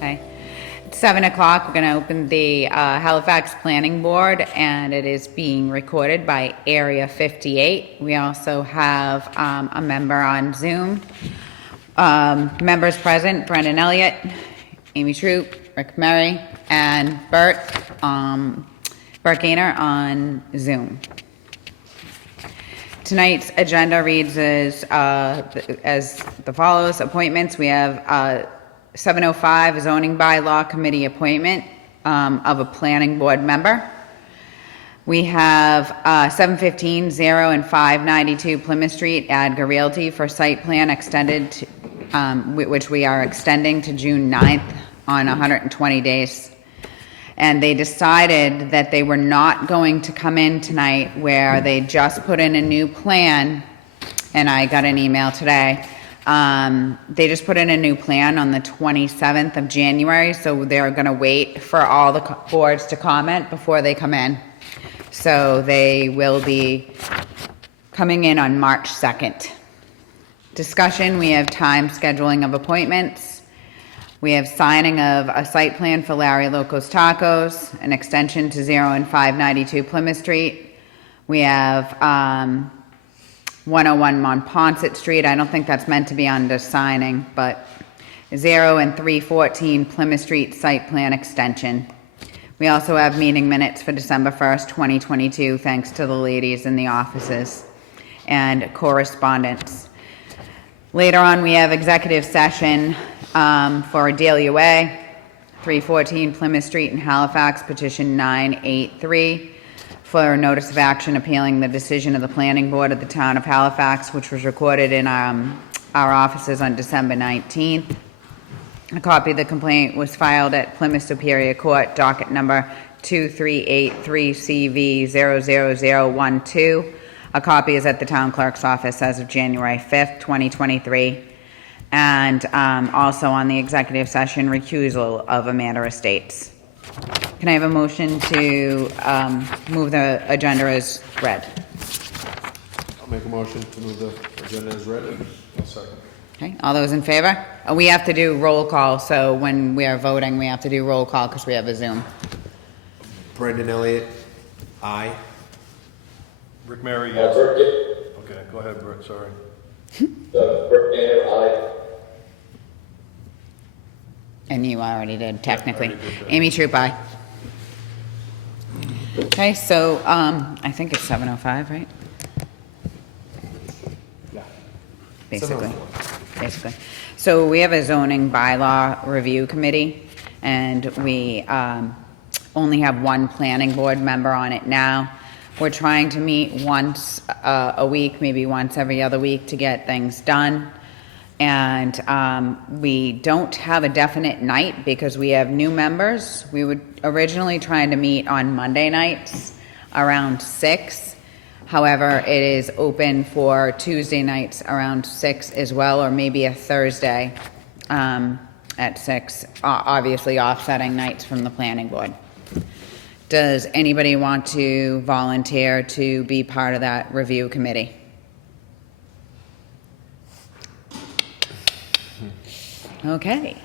Okay. At 7 o'clock, we're going to open the Halifax Planning Board, and it is being recorded by Area 58. We also have a member on Zoom. Members present, Brendan Elliott, Amy Troop, Rick Murray, and Bert Gaynor on Zoom. Tonight's agenda reads as the follows. Appointments, we have 7:05, a zoning bylaw committee appointment of a planning board member. We have 7:15, 0 and 592 Plymouth Street, Adga Realty for site plan extended, which we are extending to June 9th on 120 days. And they decided that they were not going to come in tonight, where they just put in a new plan, and I got an email today. They just put in a new plan on the 27th of January, so they're going to wait for all the boards to comment before they come in. So they will be coming in on March 2nd. Discussion, we have time scheduling of appointments. We have signing of a site plan for Larry Locos Tacos, an extension to 0 and 592 Plymouth Street. We have 101 Monpont Street. I don't think that's meant to be under signing, but 0 and 314 Plymouth Street site plan extension. We also have meeting minutes for December 1st, 2022, thanks to the ladies in the offices, and correspondence. Later on, we have executive session for Dahlia Way, 314 Plymouth Street in Halifax, petition 983, for a notice of action appealing the decision of the planning board of the town of Halifax, which was recorded in our offices on December 19th. A copy of the complaint was filed at Plymouth Superior Court, docket number 2383CV00012. A copy is at the town clerk's office as of January 5th, 2023. And also on the executive session, recusal of Amanda Estates. Can I have a motion to move the agenda as read? I'll make a motion to move the agenda as read, and I'll second. Okay, all those in favor? We have to do roll call, so when we are voting, we have to do roll call because we have a Zoom. Brendan Elliott, aye. Rick Mary, yes. Okay, go ahead, Bert, sorry. Rick Gaynor, aye. And you already did, technically. I already did that. Amy Troop, aye. Okay, so I think it's 7:05, right? Yeah. Basically. So we have a zoning bylaw review committee, and we only have one planning board member on it now. We're trying to meet once a week, maybe once every other week, to get things done. And we don't have a definite night because we have new members. We were originally trying to meet on Monday nights around 6. However, it is open for Tuesday nights around 6 as well, or maybe a Thursday at 6, obviously offsetting nights from the planning board. Does anybody want to volunteer to be part of that review committee? Okay.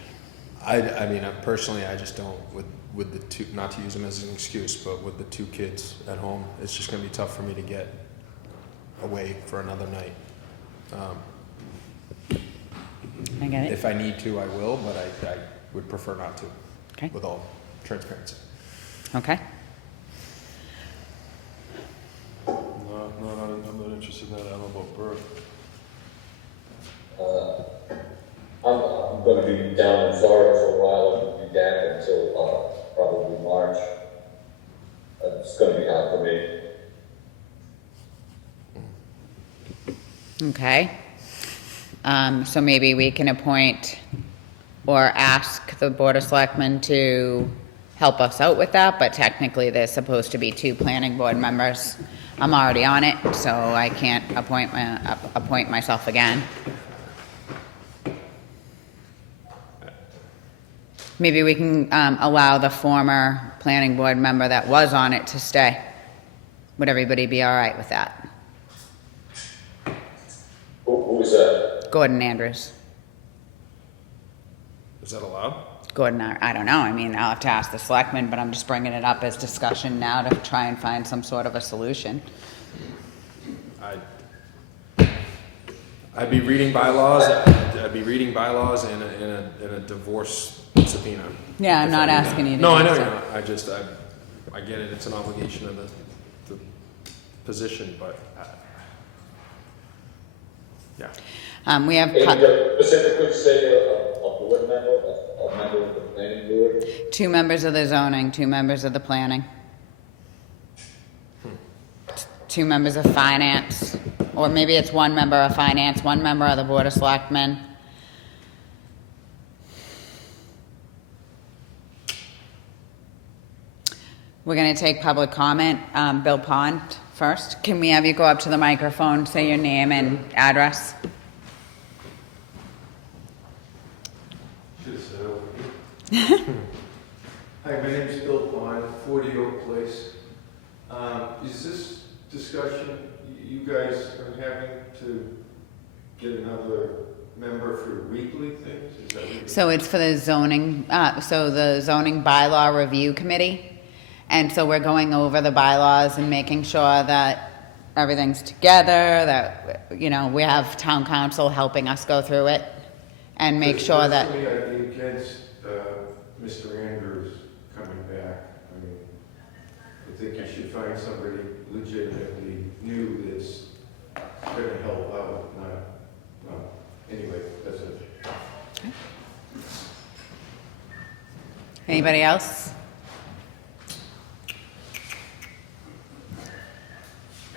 I mean, personally, I just don't, with the two, not to use them as an excuse, but with the 2 kids at home, it's just gonna be tough for me to get away for another night. I get it. If I need to, I will, but I would prefer not to. Okay. With all transparency. Okay. No, I'm not interested in that. I don't know about Bert. I'm going to be down in Florida for a while. I'm going to be back until probably March. It's going to be hard for me. Okay. So maybe we can appoint or ask the Board of Selectmen to help us out with that, but technically there's supposed to be 2 planning board members. I'm already on it, so I can't appoint myself again. Maybe we can allow the former planning board member that was on it to stay. Would everybody be all right with that? Who's that? Gordon Andrews. Is that allowed? Gordon, I don't know, I mean, I'll have to ask the selectmen, but I'm just bringing it up as discussion now to try and find some sort of a solution. I'd be reading bylaws, I'd be reading bylaws in a divorce subpoena. Yeah, I'm If not I did asking that. you to No, I do know so. you're not, I get it, it's an obligation of the position, but, yeah. We have And you specifically say a board member, a member of the planning board? 2 members of the zoning, 2 members of the planning. 2 members of finance, or maybe it's 1 member of finance, 1 member of the board of selectmen. We're gonna take public comment. Bill Pond first. Can we have you go up to the microphone, say your name and address? Should have said over here. Hi, my name's Bill Pond, 40 Oak Place. Is this discussion, you guys are having to get another member for weekly things? Is that what you're- So it's for the zoning, so the zoning bylaw review committee. And so we're going over the bylaws and making sure that everything's together, that, you know, we have town council helping us go through it and make sure that, Personally, I'd be against Mr. Andrews coming back. I mean, I think you should find somebody legitimately new that's gonna help out, well, anyway, that's it. anybody else?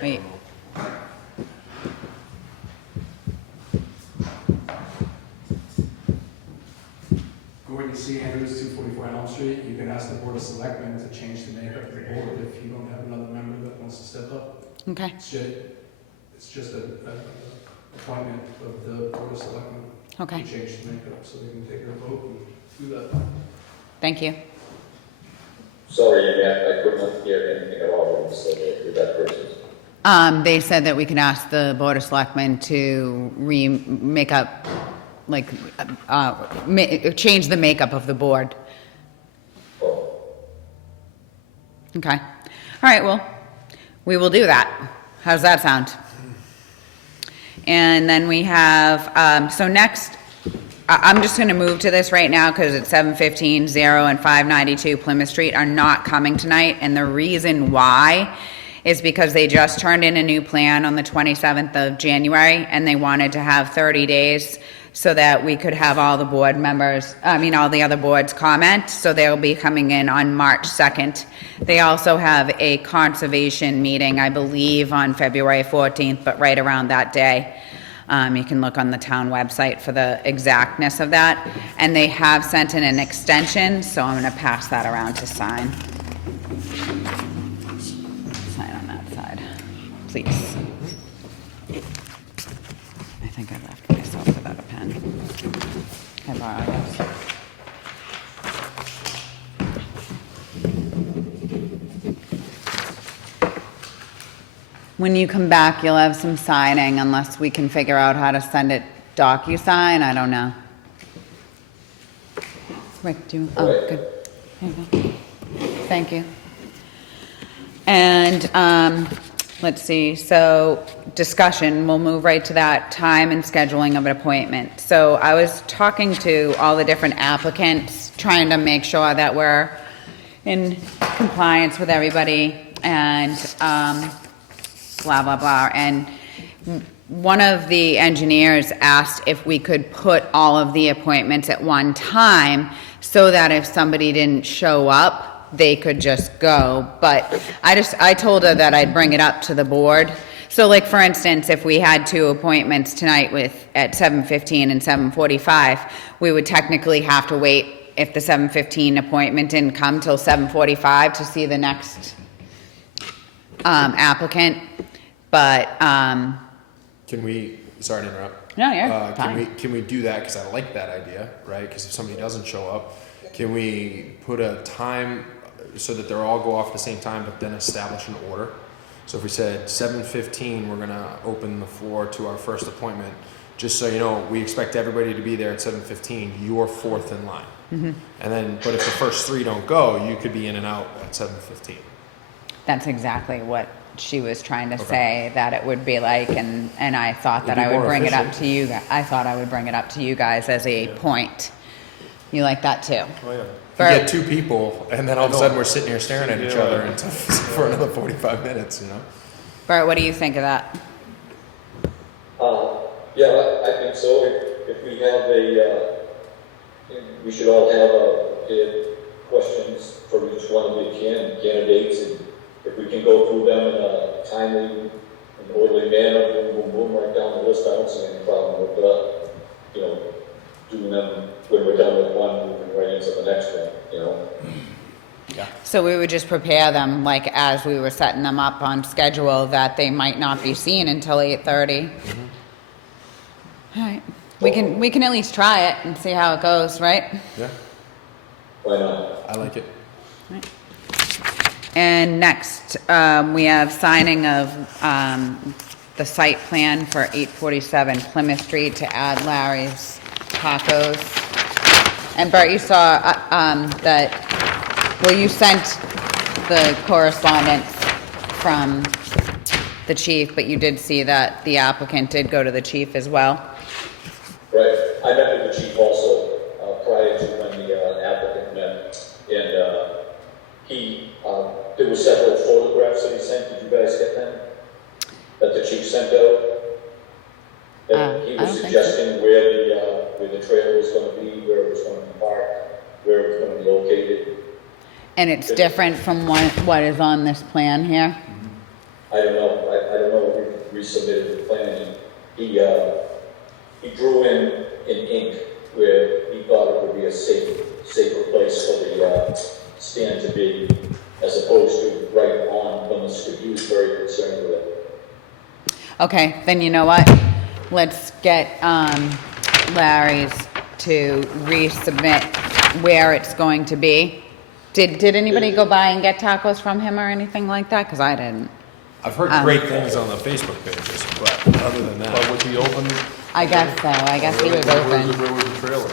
Wait, Gordon C. Andrews, 244 Elm Street. You can ask the Board of Selectmen to change the makeup of the board if you don't have another member that wants to step up. okay, It's just an appointment of the Board of Selectmen okay, to change the makeup so they can take their vote and do that. thank you. Sorry, I could not hear anything at all when you said with that person. They said that we could ask the board of selectmen to make up, like, change the makeup of the board. Oh, Okay. All right, well, we will do that. How's that sound? And then we have, so next, I'm just gonna move to this right now because it's 7:15, 0 and 592 Plymouth Street are not coming tonight. And the reason why is because they just turned in a new plan on the 27th of January and they wanted to have 30 days so that we could have all the board members, all the other boards comment. So they'll be coming in on March 2nd. They also have a conservation meeting, I believe, on February 14th, but right around that day. You can look on the town website for the exactness of that. And they have sent in an extension, so I'm gonna pass that around to sign. Sign on that side, please. I think I left myself without a pen. Can I borrow yours? When you come back, you'll have some signing unless we can figure out how to send it DocuSign, I don't know. Rick, do you, oh, good. There you go. Thank you. And, let's see, so discussion, we'll move right to that, time and scheduling of an appointment. So I was talking to all the different applicants, trying to make sure that we're in compliance with everybody and, blah, blah, blah. And one of the engineers asked if we could put all of the appointments at one time so that if somebody didn't show up, they could just go. But I told her that I'd bring it up to the board. So like, for instance, if we had 2 appointments tonight at 7:15 and 7:45, we would technically have to wait if the 7:15 appointment didn't come till 7:45 to see the next applicant. But, Can we, sorry to interrupt. No, you're fine. Can we do that, because I like that idea, right? Because if somebody doesn't show up, can we put a time so that they're all go off at the same time, but then establish an order? So if we said 7:15, we're gonna open the floor to our first appointment. just so you know, we expect everybody to be there at 7:15. You're fourth in line. And then, but if the first three don't go, you could be in and out at 7:15. That's exactly what she was trying to say that it would be like, and I thought that It'd be I would more bring it up efficient. to you. I thought I would bring it up to you guys as a point. You like that too? Oh, yeah. You Bert, get two people, and then all of a sudden we're sitting here staring at each Yeah. other until, for another 45 minutes, you know? Bert, what do you think of that? Yeah, I think so. If we have we should all have prepared questions for each one of the candidates, and if we can go through them in a timely and orderly manner, boom, boom, boom, right down the list, I don't see any problem with doing them when we're done with one, moving right into the next one, you know? So we would just prepare them like as we were setting them up on schedule that they might not be seen until 8:30. All right. We can at least try it and see how it goes, right? Yeah, Why not? I like it. And next, we have signing of the site plan for 847 Plymouth Street to add Larry's Tacos. And Bert, you saw you sent the correspondence from the chief, but you did see that the applicant did go to the chief as well. Right. I met with the chief also prior to when the applicant met, and there were several photographs that he sent. Did you guys get them? That the chief sent out. And he I was don't think suggesting where the trailer was going to be, where it was going to be parked, where it was going to be located. And it's different from what is on this plan here? I don't know. I don't know if we resubmitted the plan. He drew in ink where he thought it would be a safer place for the stand to be, as opposed to right on Plymouth Street. He was very concerned with it. Okay, then you know what? Let's get Larry's to resubmit where it's going to be. Did anybody go by and get tacos from him or anything like that? Because I didn't. I've heard great things on the Facebook pages, but other than But that, was he open? I guess so. I guess he was open. Where was the trailer?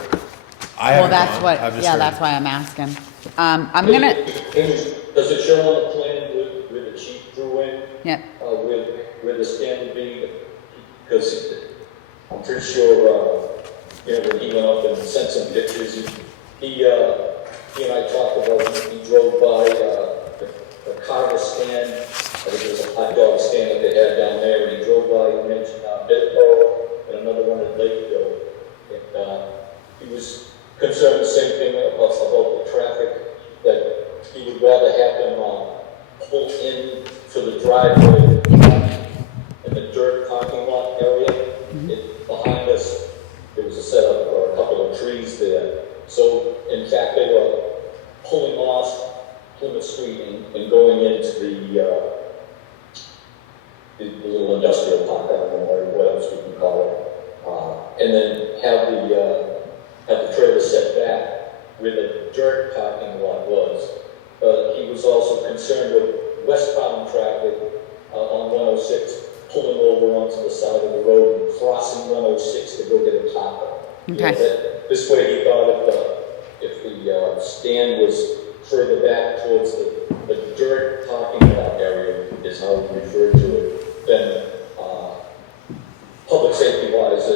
I Well, haven't that's gone. what, I've just yeah, heard- that's why I'm asking. I'm gonna, Does it show on the plan where the chief drew in? yeah, Where the stand would be? Because I'm pretty sure, when he went up and sent some pictures, he and I talked about, he drove by the Carver stand. I think it was a hot dog stand that they had down there, and he drove by, he mentioned Midco and another one at Lakeville. And he was concerned the same thing about the traffic, that he would rather have them pull in for the driveway in the dirt parking lot area. Behind us, there was a setup or a couple of trees there. So, in fact, they were pulling off Plymouth Street and going into the little industrial park, I don't know what else we can call it, and then have the trailer set back where the dirt parking lot was. He was also concerned with westbound traffic on 106 pulling over onto the side of the road and crossing 106 to go get a taco. Okay. This way, he thought if the stand was further back towards the dirt parking lot area, is how he referred to it, then public safety-wise,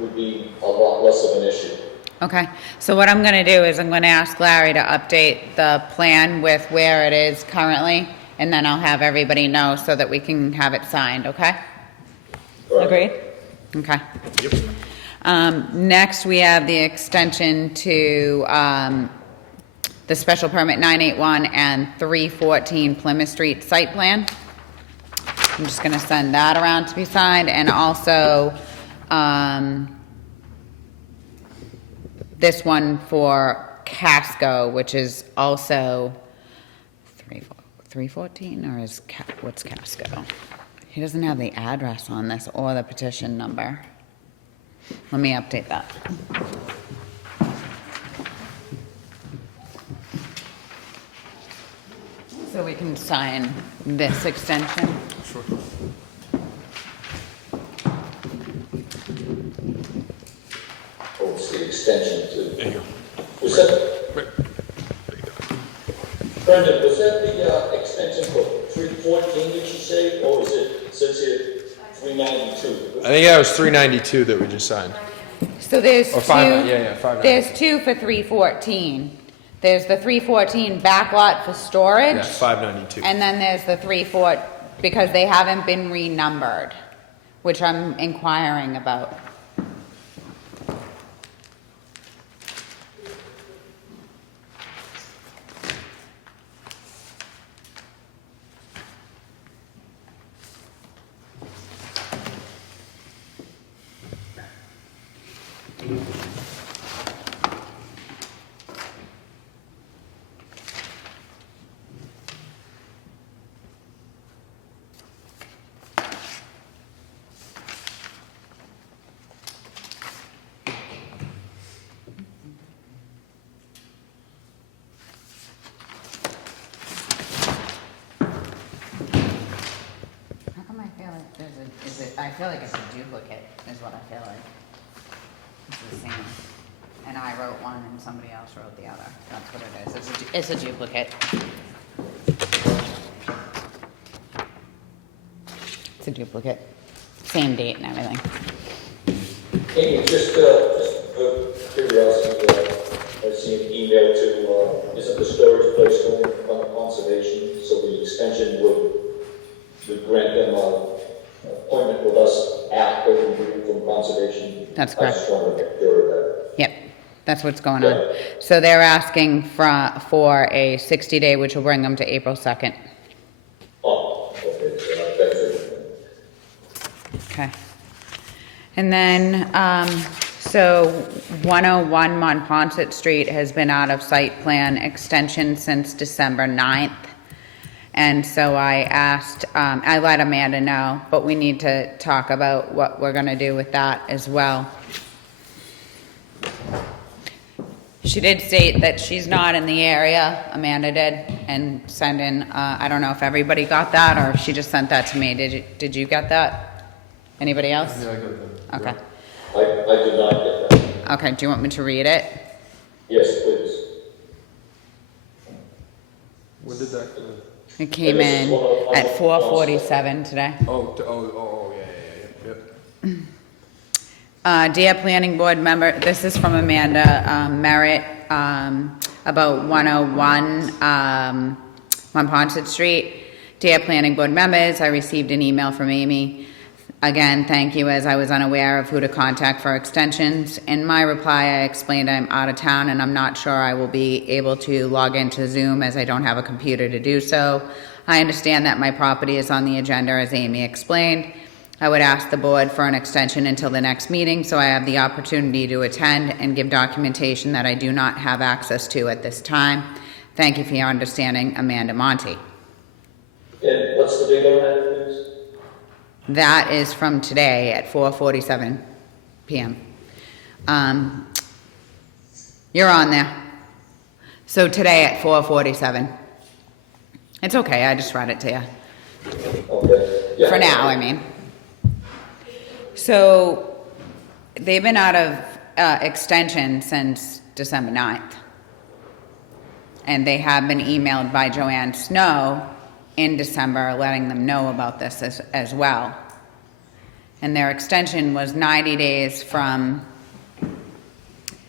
would be a lot less of an issue. okay. So what I'm gonna do is I'm gonna ask Larry to update the plan with where it is currently, and then I'll have everybody know so that we can have it signed, okay? Right. Agreed? Okay. Next, we have the extension to the special permit 981 and 314 Plymouth Street site plan. I'm just gonna send that around to be signed, and also this one for Casco, which is also 314, or is what's Casco? He doesn't have the address on this or the petition number. Let me update that. So we can sign this extension. Sure. extension to. There you go. Was that, Brendan, was that the extension for 314, did you say, or is it, says here 392? I think that was 392 that we just signed. So there's Or two. 590. There's two for 314. There's the 314 backlot for storage. Yeah, 592. And then there's the 34, because they haven't been renumbered, which I'm inquiring about. How come I feel like I feel like it's a duplicate, is what I feel like. It's the same. And I wrote one and somebody else wrote the other. That's what it is. It's a duplicate. It's a duplicate. Same date and everything. Amy, just curiosity, I see an email to, isn't the storage place going under conservation, so the extension would grant them an appointment with us after we move from conservation? That's I correct. just wanted to make sure of that. Yep, that's what's going on. So they're asking for a 60-day, which will bring them to April 2nd. Oh, okay, so that's it. Okay. And then, so 101 Monpont Street has been out of site plan extension since December 9th. And so I asked, I let Amanda know, but we need to talk about what we're gonna do with that as well. She did state that she's not in the area, Amanda did, and send in, I don't know if everybody got that or if she just sent that to me. Did you get that? Anybody else? Yeah, I got that. Okay. I did not get that. Okay, do you want me to read it? Yes, please. When did that? It came in at 4:47 today. Yeah. Dear Planning Board member, this is from Amanda Merritt about 101 Monpont Street. Dear Planning Board members, I received an email from Amy. Again, thank you, as I was unaware of who to contact for extensions. In my reply, I explained I'm out of town and I'm not sure I will be able to log into Zoom as I don't have a computer to do so. I understand that my property is on the agenda, as Amy explained. I would ask the board for an extension until the next meeting so I have the opportunity to attend and give documentation that I do not have access to at this time. Thank you for your understanding, Amanda Monty. And what's the date on that, please? That is from today at 4:47 p.m. You're on there. So today at 4:47. It's okay, I just read it to you. Okay. Yeah. For now, I mean. So they've been out of extension since December 9th. And they have been emailed by Joanne Snow in December, letting them know about this as well. And their extension was 90 days from,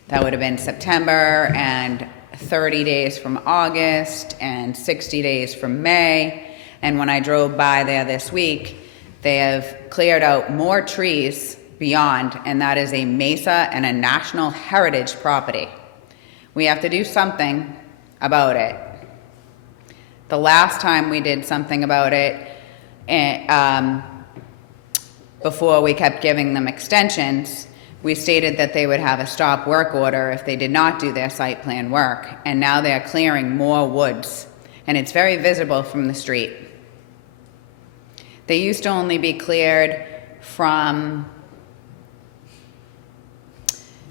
that would have been September, and 30 days from August, and 60 days from May. And when I drove by there this week, they have cleared out more trees beyond, and that is a mesa and a national heritage property. We have to do something about it. The last time we did something about it, before we kept giving them extensions, we stated that they would have a stop work order if they did not do their site plan work, and now they're clearing more woods, and it's very visible from the street. They used to only be cleared from,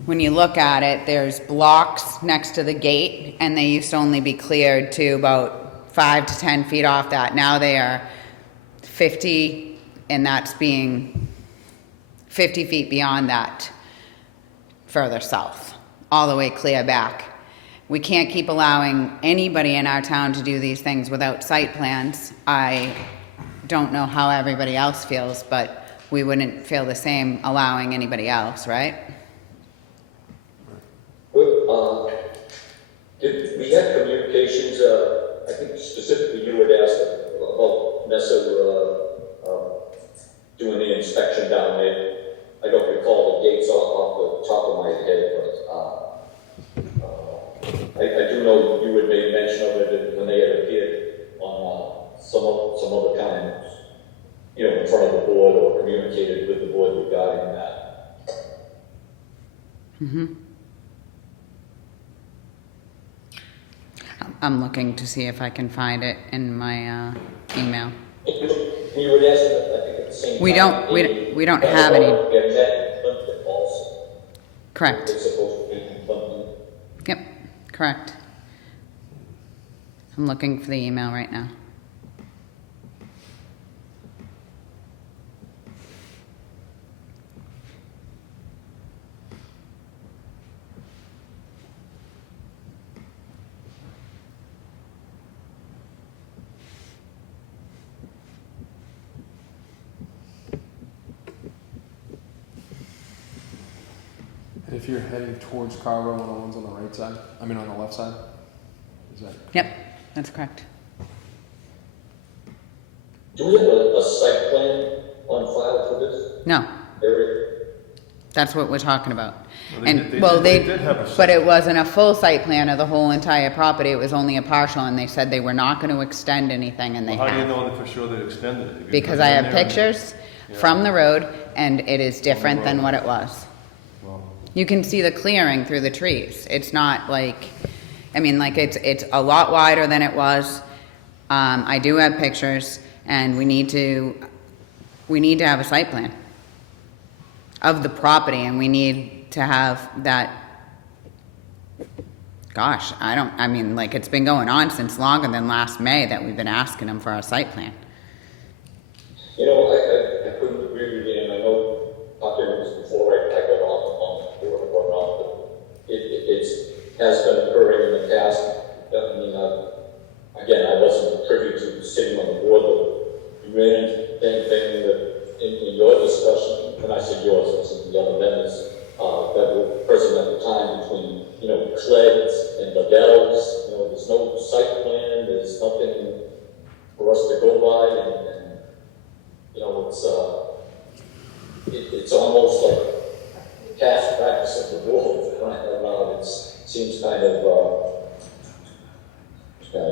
when you look at it, there's blocks next to the gate, and they used to only be cleared to about 5 to 10 feet off that. Now they are 50, and that's being 50 feet beyond that, further south. all the way clear back. We can't keep allowing anybody in our town to do these things without site plans. I don't know how everybody else feels, but we wouldn't feel the same allowing anybody else, right? Well, we had communications, I think specifically you had asked about Nessa, doing the inspection down there. I don't recall the dates off the top of my head, but, I do know you had made mention of it when they had appeared on, some other time, you know, in front of the board or communicated with the board regarding that. I'm looking to see if I can find it in my email. We would ask, I think at the same time. We don't have any. Get that Plimpton also. Correct. It's supposed to be in Plimpton. Yep, correct. I'm looking for the email right now. If you're heading towards Carver, 101's on the right side, I mean on the left side? Is that? Yep, that's correct. Do we have a site plan on file for this No, area? that's what we're talking about. Well, they did have a But site- it wasn't a full site plan of the whole entire property, it was only a partial, and they said they were not gonna extend anything, and they How do you have. know that for sure they extended it? Have you Because been I in have there and- pictures Yeah. from the road, and it is different than road. what it was. Well, You can see the clearing through the trees. It's not like, I mean, like, it's a lot wider than it was. I do have pictures, and we need to have a site plan of the property, and we need to have that. Gosh, I mean, like, it's been going on since longer than last May that we've been asking them for a site plan. You know, I couldn't agree with you, and I know talking about this before I got on the board or whatnot, but it has been occurring in the past. I mean, again, I wasn't privy to sitting on the board, but you ran into the same thing that in your discussion, when I said yours, I said the other members, that were present at the time between, you know, Clegs and Bedell's, you know, there's no site plan, there's nothing for us to go by, and you know, it's almost like past practice of the world. It seems kind of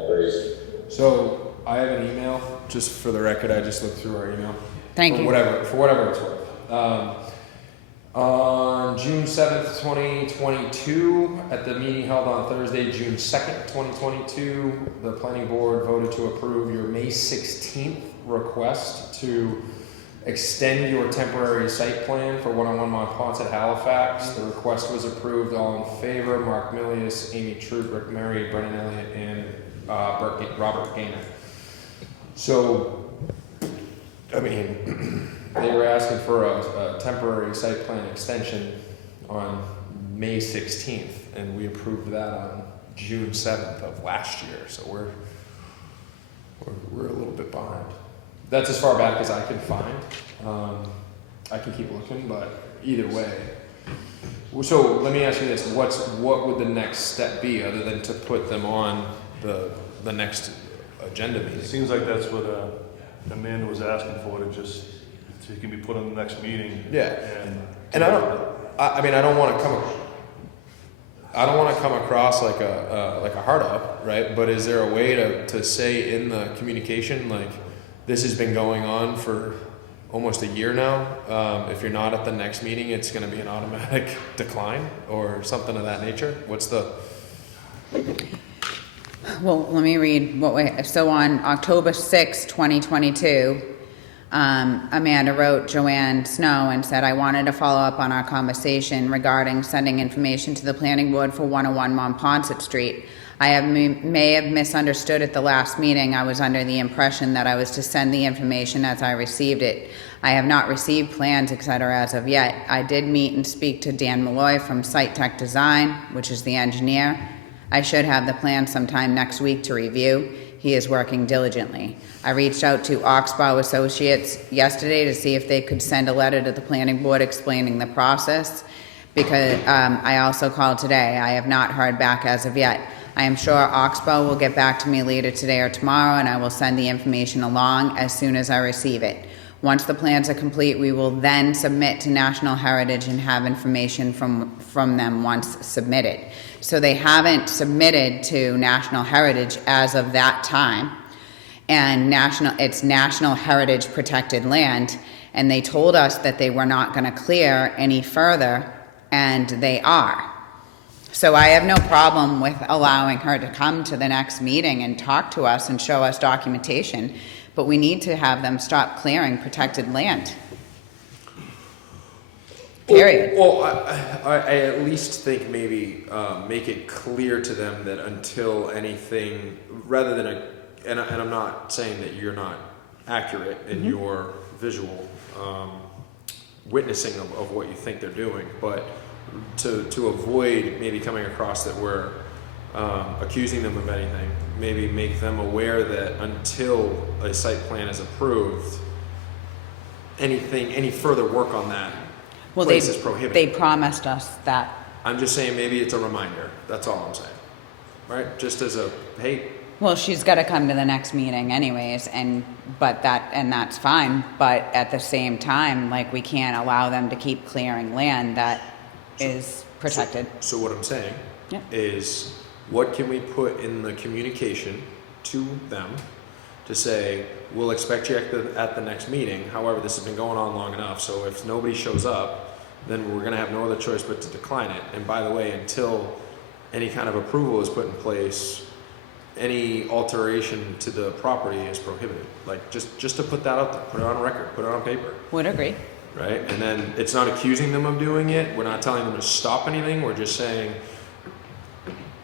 crazy. So I have an email, just for the record, I just looked through our email. Thank you. For whatever it's worth. On June 7th, 2022, at the meeting held on Thursday, June 2nd, 2022, the planning board voted to approve your May 16th request to extend your temporary site plan for 101 Montponce at Halifax. The request was approved. All in favor: Mark Milius, Amy Troop, Rick Murray, Brennan Elliott, and Robert Gaynor. So, I mean, they were asking for a temporary site plan extension on May 16th, and we approved that on June 7th of last year. So we're a little bit behind. That's as far back as I can find. I can keep looking, but either way. So let me ask you this: what would the next step be other than to put them on the next agenda it meeting? seems like that's what Amanda was asking for, to just, so it can be put on the next meeting. Yeah, and I don't want to come across like a hard up, right? But is there a way to say in the communication, like, this has been going on for almost a year now? If you're not at the next meeting, it's going to be an automatic decline or something of that nature? What's the... Well, let me read so on October 6, 2022, Amanda wrote Joanne Snow and said, I wanted to follow up on our conversation regarding sending information to the planning board for 101 Monpont Street. May have misunderstood at the last meeting. I was under the impression that I was to send the information as I received it. I have not received plans, etc. as of yet. I did meet and speak to Dan Malloy from Site Tech Design, which is the engineer. I should have the plan sometime next week to review. He is working diligently. I reached out to Oxbow Associates yesterday to see if they could send a letter to the planning board explaining the process, because I also called today. I have not heard back as of yet. I am sure Oxbow will get back to me later today or tomorrow, and I will send the information along as soon as I receive it. Once the plans are complete, we will then submit to National Heritage and have information from them once submitted. So they haven't submitted to National Heritage as of that time, and it's National Heritage protected land, and they told us that they were not going to clear any further, and they are. So I have no problem with allowing her to come to the next meeting and talk to us and show us documentation, but we need to have them stop clearing protected land. Period. Well, I at least think maybe make it clear to them that until anything, rather than and I'm not saying that you're not accurate in your visual witnessing of what you think they're doing, but to avoid maybe coming across that we're accusing them of anything, maybe make them aware that until a site plan is approved, any further work on that place is prohibited. They promised us that. I'm just saying maybe it's a reminder. That's all I'm saying. Right? Just as a, hey. Well, she's got to come to the next meeting anyways, and that's fine. But at the same time, like, we can't allow them to keep clearing land that is protected. So what I'm saying Yep. is, what can we put in the communication to them to say, we'll expect you at the next meeting. However, this has been going on long enough, so if nobody shows up, then we're going to have no other choice but to decline it. And by the way, until any kind of approval is put in place, any alteration to the property is prohibited. Like, just to put that out there, put it on record, put it on paper. Would agree. Right? And then it's not accusing them of doing it. We're not telling them to stop anything. We're just saying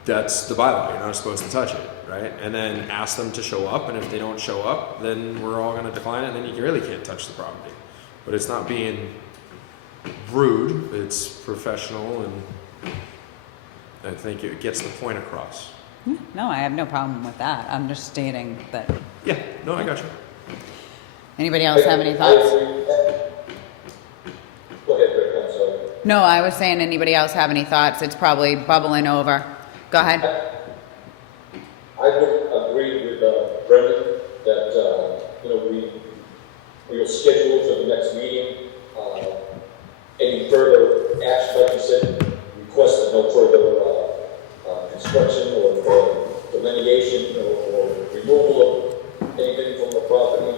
that's the bylaw. You're not supposed to touch it. Right? And then ask them to show up. And if they don't show up, then we're all going to decline it. And then you really can't touch the property. But it's not being rude. It's professional. And I think it gets the point across. No, I have no problem with that. I'm just stating that. Yeah. No, I got you. Anybody else have any thoughts? Go ahead, Rick, I'm sorry. No, I was saying, anybody else have any thoughts? It's probably bubbling over. Go ahead. I would agree with Brendan that, we will schedule for the next meeting. Any further action, like you said, request that no further construction or delineation or removal of anything from the property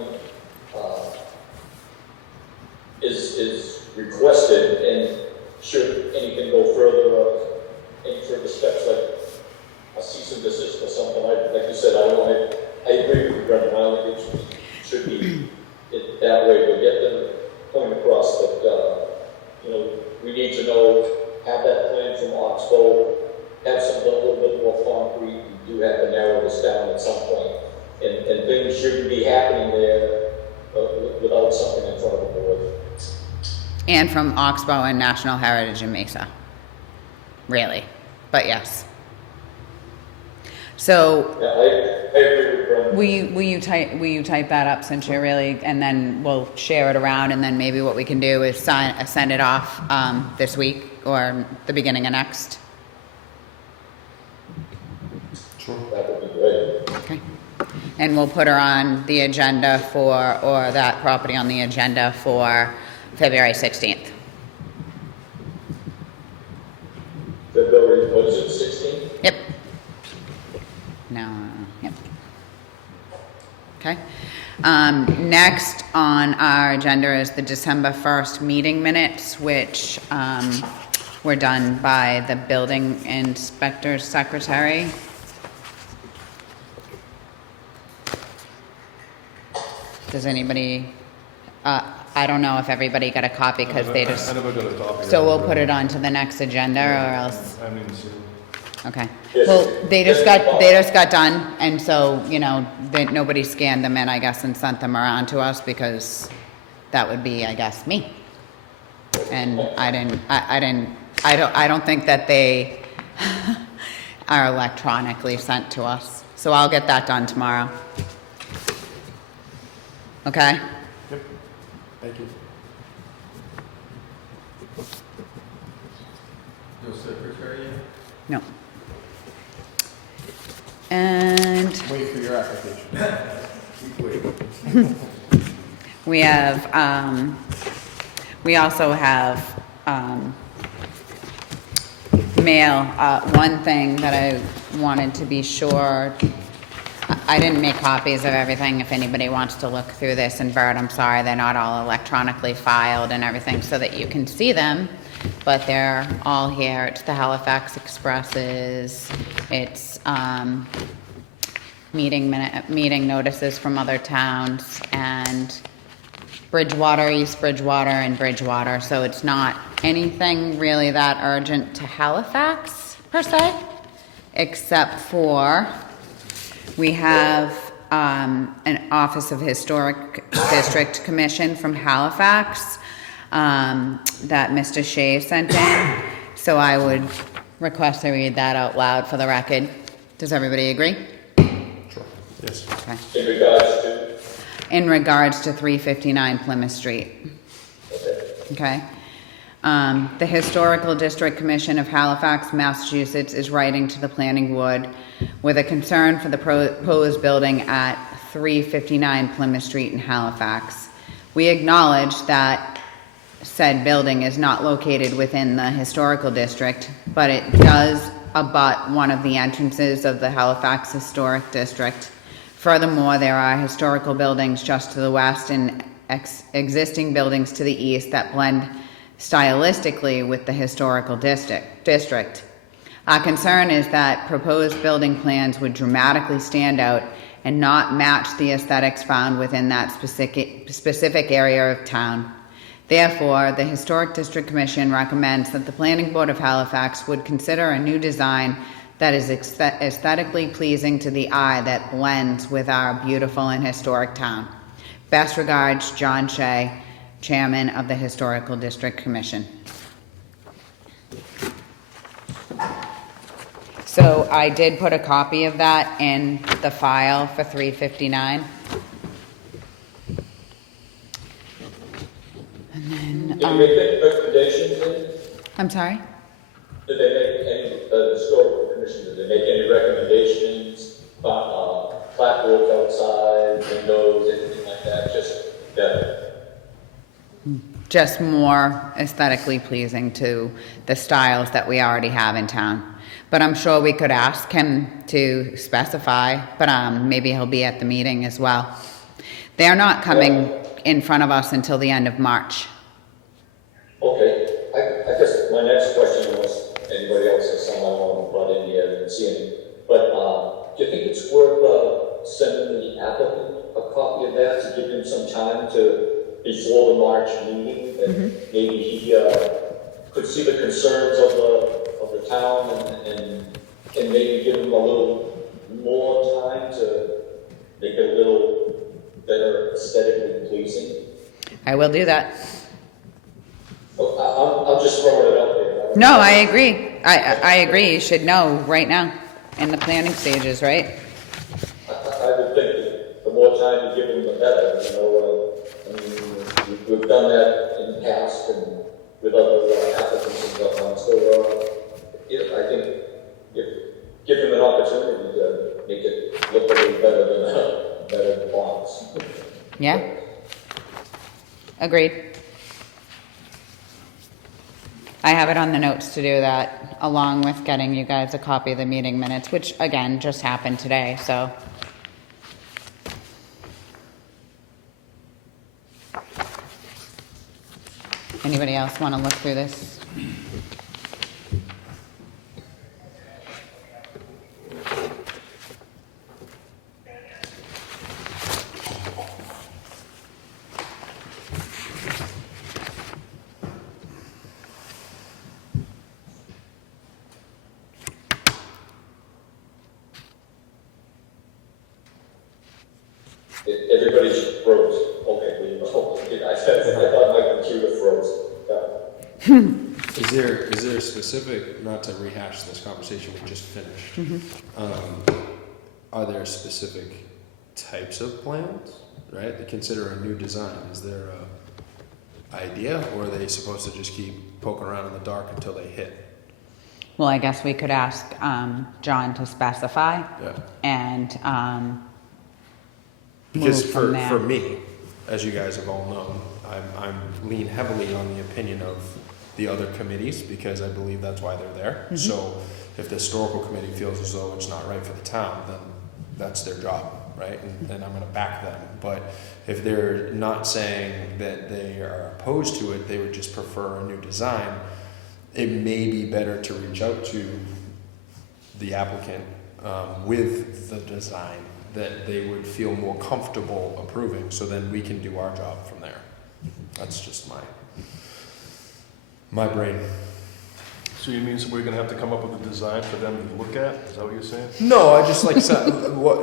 is requested, and should anything go further, any further steps like a cease and desist or something, like you said, I agree with you, Brendan. I don't think it should be that way, but get the point across that, we need to know, have that plan from Oxbow, have something a little bit more concrete. We do have to narrow this down at some point, and things shouldn't be happening there without something in front of the board. And from Oxbow and National Heritage in Mesa. Really. But yes. So Yeah, I agree with Brendan. will you type that up, since you're really, and then we'll share it around, and then maybe what we can do is send it off this week or the beginning of next. Sure. That would be great. Okay. And we'll put her on the agenda or that property on the agenda for February 16th. February, what is it, 16? Yep. No, yep. Okay. Next on our agenda is the December 1st meeting minutes, which were done by the building inspector's secretary. Does anybody I don't know if everybody got a copy because they I just, never got a copy. so we'll put it on to the next agenda or else, I haven't even seen it. okay. Yes. Well, they just got done, and so, you know, nobody scanned them in, I guess, and sent them around to us because that would be, I guess, me. And I don't think that they are electronically sent to us. So I'll get that done tomorrow. Okay? Thank you. No secretary yet? No. And Wait for your application. Wait. we also have, mail. One thing that I wanted to be sure, I didn't make copies of everything. If anybody wants to look through this, and Bert, I'm sorry, they're not all electronically filed and everything so that you can see them, but they're all here. It's the Halifax Expresses, it's, meeting notices from other towns, and Bridgewater, East Bridgewater, and Bridgewater. So it's not anything really that urgent to Halifax, per se, except for we have an Office of Historic District Commission from Halifax that Mr. Shea sent in. So I would request I read that out loud for the record. Does everybody agree? Sure. Yes. Okay. In regards to, In regards to 359 Plymouth Street. Okay. The Historical District Commission of Halifax, Massachusetts is writing to the planning board with a concern for the proposed building at 359 Plymouth Street in Halifax. We acknowledge that said building is not located within the historical district, but it does abut one of the entrances of the Halifax Historic District. Furthermore, there are historical buildings just to the west and existing buildings to the east that blend stylistically with the historical district. Our concern is that proposed building plans would dramatically stand out and not match the aesthetics found within that specific area of town. Therefore, the Historic District Commission recommends that the Planning Board of Halifax would consider a new design that is aesthetically pleasing to the eye that blends with our beautiful and historic town. Best regards, John Shea, Chairman of the Historical District Commission. So I did put a copy of that in the file for 359. And then, did they make any recommendations then? I'm sorry? Did they make any, historical commission, did they make any recommendations, clapboards outside, windows, anything like that, just that? Just more aesthetically pleasing to the styles that we already have in town. But I'm sure we could ask him to specify, but maybe he'll be at the meeting as well. They're not coming in front of us until the end of March. Okay, I guess my next question was, anybody else has some I want to butt in here, I didn't see any, but, do you think it's worth, sending the applicant a copy of that to give him some time before the March meeting, and maybe he, could see the concerns of the town and maybe give him a little more time to make it a little better aesthetically pleasing? I will do that. I'm just throwing it out there. No, I agree. I agree. You should know right now in the planning stages, right? I would think that the more time you give them, the better, you know, I mean, we've done that in the past and with other applicants and whatnot, so, I think give them an opportunity to make it look a little better than the box. Yeah? Agreed. I have it on the notes to do that, along with getting you guys a copy of the meeting minutes, which, again, just happened today, so. Anybody else want to look through this? Everybody's froze. Okay, I thought my computer froze. Is there a specific, not to rehash this conversation we just finished, are there specific types of plans, right, that consider a new design? Is there a idea, or are they supposed to just keep poking around in the dark until they hit? Well, I guess we could ask John to specify Yeah. and Because move from there. for me, as you guys have all known, I'm lean heavily on the opinion of the other committees because I believe that's why they're there. Mm-hmm. So if the historical committee feels as though it's not right for the town, then that's their job, right? And I'm going to back them. But if they're not saying that they are opposed to it, they would just prefer a new design, it may be better to reach out to the applicant with the design that they would feel more comfortable approving, so then we can do our job from there. That's just my brain. So you mean so we're gonna have to come up with a design for them to look at? Is that what you're saying? No, I just like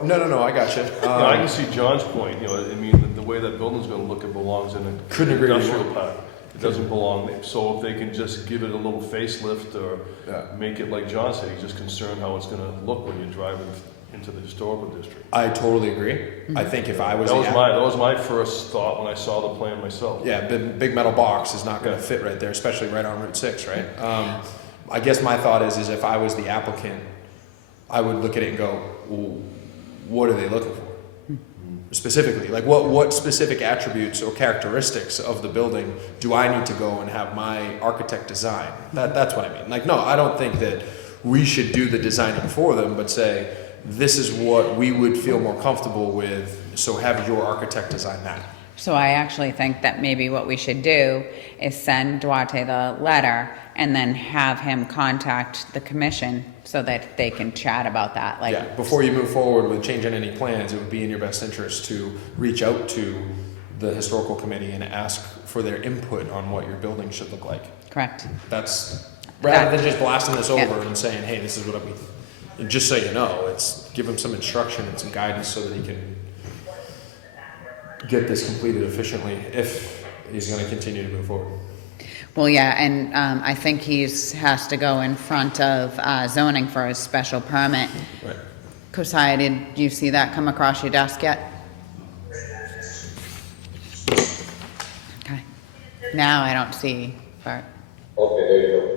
no, I got you. Yeah, I can see John's point, you know, I mean, the way that building's gonna look, it belongs in a Couldn't agree with industrial you. park. It doesn't belong there. So if they can just give it a little facelift or Yeah. make it like John said, he's just concerned how it's gonna look when you're driving into the historical district. I totally agree. I think if I was That the was my first thought when I saw the plan myself. yeah, big metal box is not going to fit right there, especially right on Route 6, right? I guess my thought is if I was the applicant, I would look at it and go, well, what are they looking for? Specifically, like what specific attributes or characteristics of the building do I need to go and have my architect design? That's what I mean. Like, no, I don't think that we should do the designing for them, but say, this is what we would feel more comfortable with, so have your architect design that. So I actually think that maybe what we should do is send Duarte the letter and then have him contact the commission so that they can chat about that. Like, Yeah, before you move forward with changing any plans, it would be in your best interest to reach out to the historical committee and ask for their input on what your building should look like. correct. That's, rather than just blasting this over Yeah. and saying, hey, this is what and just so you know, it's give him some instruction and some guidance so that he can get this completed efficiently if he's going to continue to move forward. Well, yeah, and I think has to go in front of zoning for his special permit. Right. Kosiah, did you see that come across your desk yet? Okay. Now I don't see Bart. Okay, there you go.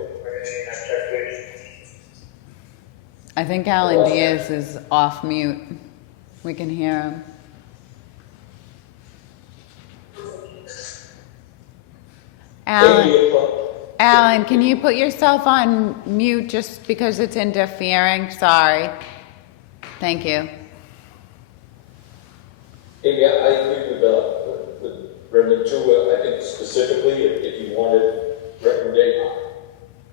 I think Alan Diaz is off mute. We can hear him. Alan, can you put yourself on mute just because it's interfering? Sorry. Thank you. Hey, yeah, I agree with Brendan too. I think specifically, if you wanted recommendation,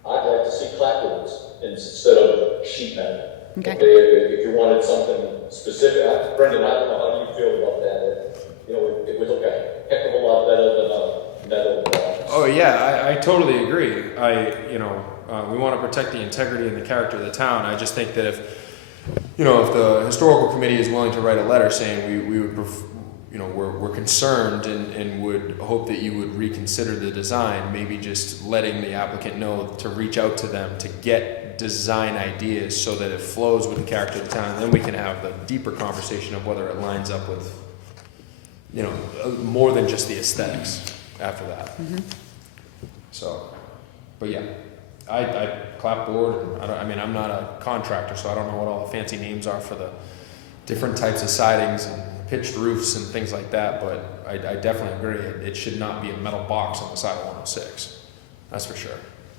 I'd like to see clapboards instead of sheet metal. Okay. If you wanted something specific, Brendan, I don't know how you feel about that. You know, it would look a heck of a lot better than a metal box. Oh yeah, I totally agree. We want to protect the integrity and the character of the town. I just think that if the historical committee is willing to write a letter saying we would, we're concerned and would hope that you would reconsider the design, maybe just letting the applicant know to reach out to them to get design ideas so that it flows with the character of the town. And then we can have the deeper conversation of whether it lines up with, more than just the aesthetics after that. Mm-hmm. So, but yeah, I clapboard. I'm not a contractor, so I don't know what all the fancy names are for the different types of sidings and pitched roofs and things like that. But I definitely agree. It should not be a metal box on the side of 106. That's for sure.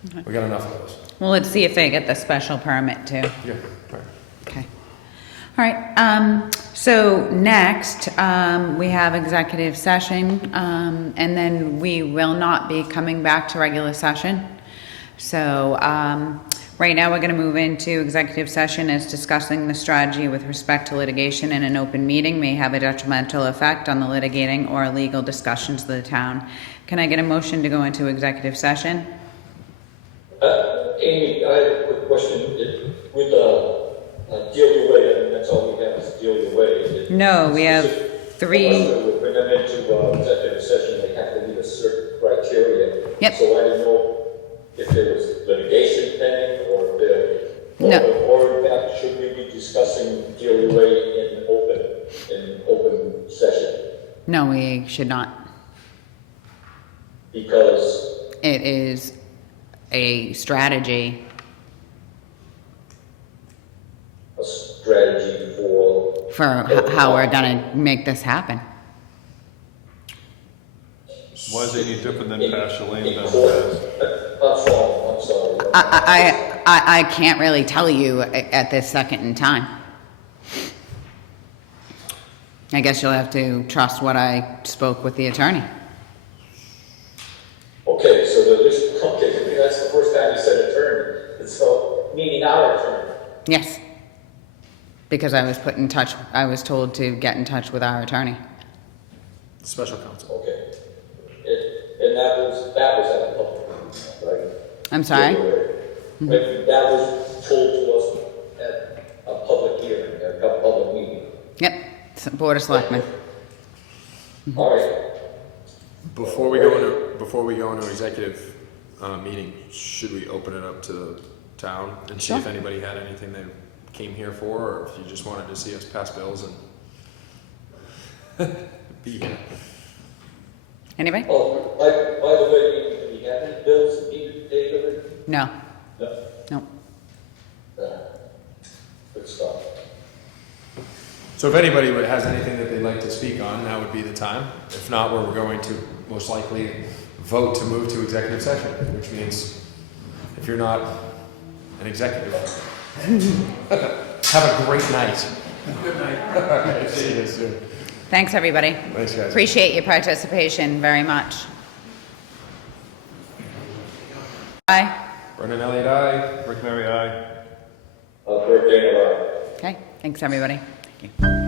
Okay. We got enough of those. Well, let's see if they get the special permit too. Yeah, right. Okay. All right. So next, we have executive session, and then we will not be coming back to regular session. So right now, we're going to move into executive session as discussing the strategy with respect to litigation in an open meeting may have a detrimental effect on the litigating or legal discussions of the town. Can I get a motion to go into executive session? Amy, I have a quick question. With Deal Your Way, I mean, that's all we have is Deal Your Way. No, we have 3, Unless we bring them into executive session, they have to meet a certain criteria. Yep. So I didn't know if there was litigation pending or if No. or in fact, should we be discussing DOUA in open session? no, we should not. Because, It is a strategy. a strategy for, How we're gonna make this happen. Why is it any different than Pasture Lane in done in court. the past? I'm sorry. I can't really tell you at this second in time. I guess you'll have to trust what I spoke with the attorney. Okay, so okay, that's the first time you said attorney, so, meaning our attorney. Yes. Because I was put in touch, I was told to get in touch with our attorney. Special counsel. Okay. And that was at the public, right? I'm sorry? But that was told to us at a public hearing, at a public meeting. Yep, Board of Selectmen. All right. Before we go into executive meeting, should we open it up to the town and see if Sure. anybody had anything they came here for, or if you just wanted to see us pass bills and be here? Anybody? Oh, by the way, do we have any bills that need to be paid? No, No. no. Good stuff. So if anybody has anything that they'd like to speak on, now would be the time. If not, we're going to most likely vote to move to executive session, which means if you're not an executive, have a great night. Good night. All right, see you soon. Thanks, everybody. Thanks, guys. Appreciate your participation very much. Bye. Brendan Elliott, aye. Rick Mary, aye. Birthday, Okay, thanks, everybody. Thank you.